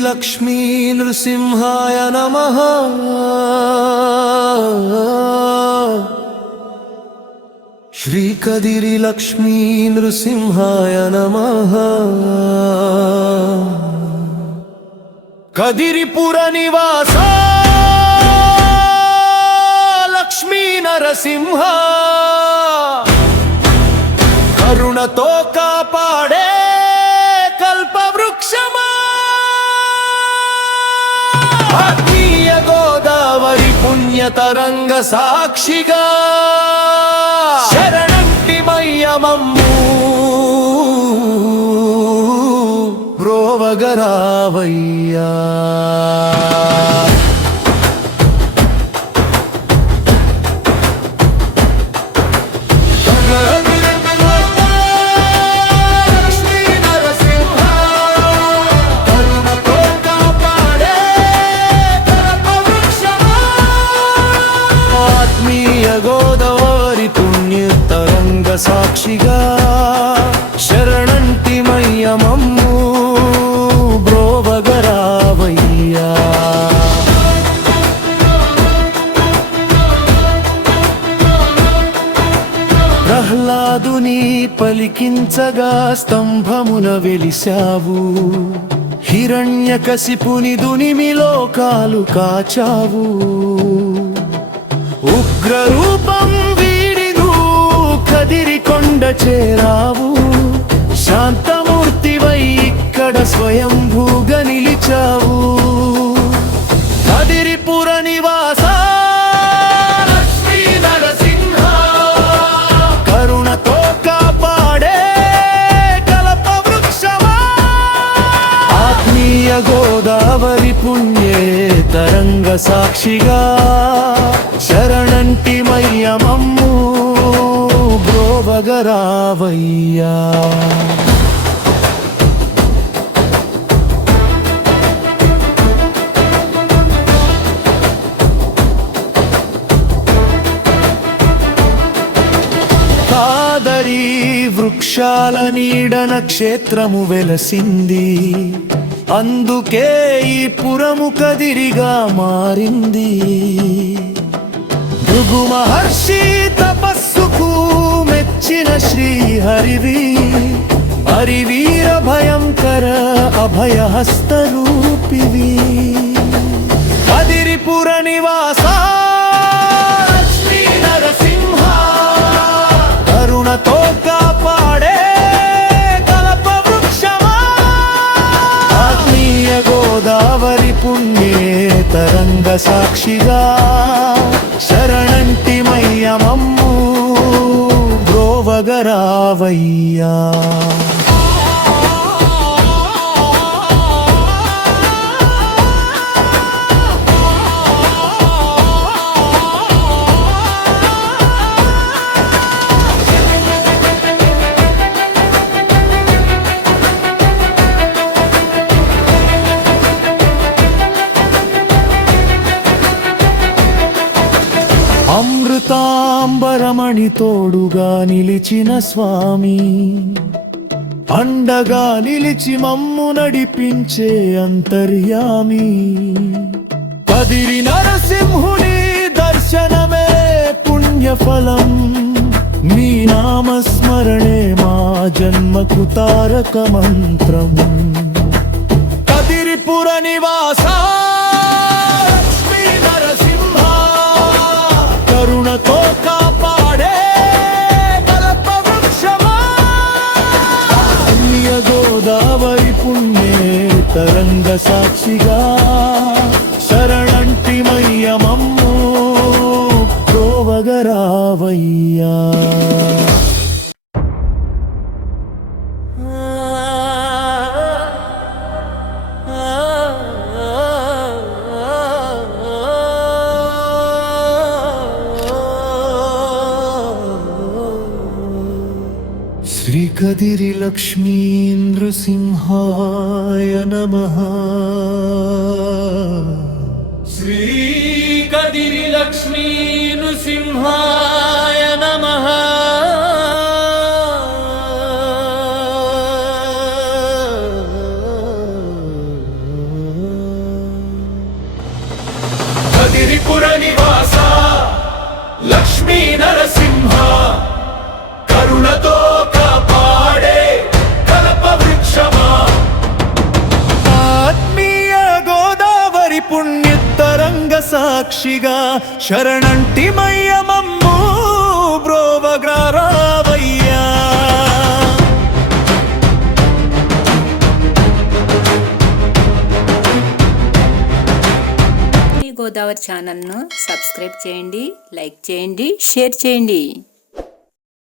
लक्ष्मी नृसिंहाय नमः। श्री लक्ष्मी नृसिंहाय नमः। कदिरिपुर निवास लक्ष्मी नरसिंह करुणतो कापाडे कल्पवृक्षमा। आत्मीय गोदावरी पुण्यतरंग साक्षिगा शरणंटि मय्यमम्मू ब्रोवगरावय्या। गोदावरी पुण्य तरंग साक्षिगा शरणंटि मय्यमम्मू ब्रोवगरावय्या। ప్రహ్లాదుని పలికించగా స్తంభమున వెలిసావు, హిరణ్యకశిపుని దునిమిలో కాలు కాచావు. ఉగ్రరూపం వీడిను కదిరికొండ చేరావు, శాంతమూర్తివై ఇక్కడ స్వయంభూగా నిలిచావు. కదిరిపుర నివాస లక్ష్మీ నరసింహ కరుణతో కాపాడే కల్పవృక్షమా. ఆత్మీయ గోదావరి పుణ్యే తరంగ సాక్షిగా శరణంటి మయ్యమమ్ము బ్రోవగరావయ్యా. కాదరి వృక్షాల నీడన క్షేత్రము వెలసింది, అందుకే ఈ పురము కదిరిగా మారింది. భృగు మహర్షి తపస్సుకు మెచ్చిన శ్రీహరివి, హరివీర భయంకర అభయహస్త రూపివి. కదిరిపుర నివాస లక్ష్మీ నరసింహ కరుణతో కాపాడే కల్పవృక్షమా. ఆత్మీయ గోదావరి పుణ్యే తరంగ సాక్షిగా శరణంటి మయ్యమమ్ము బ్రోవగరావయ్యా. అమృతాంబరమణి తోడుగా నిలిచిన స్వామి, అండగా నిలిచి మమ్ము నడిపించే అంతర్యామి. కదిరి నరసింహుని దర్శనమే పుణ్యఫలం, మీ నామస్మరణే మా జన్మకు తారక మంత్రం. కదిరిపుర నివాస కరుణతో కాపాడే కల్పవృక్షమా. అన్య గోదావరి పుణ్యే తరంగ సాక్షిగా శరణంటి మయ్యమమ్ము బ్రోవగరావయ్యా. श्री कदिरि लक्ष्मी नृसिंहाय नमः। श्री कदिरि लक्ष्मी नृसिंहाय नमः। సాక్షిగా శరణంటి మయ్యమమ్ము బ్రోవగ్రారావయ్యా. గోదావరి ఛానల్ను సబ్స్క్రైబ్ చేయండి, లైక్ చేయండి, షేర్ చేయండి.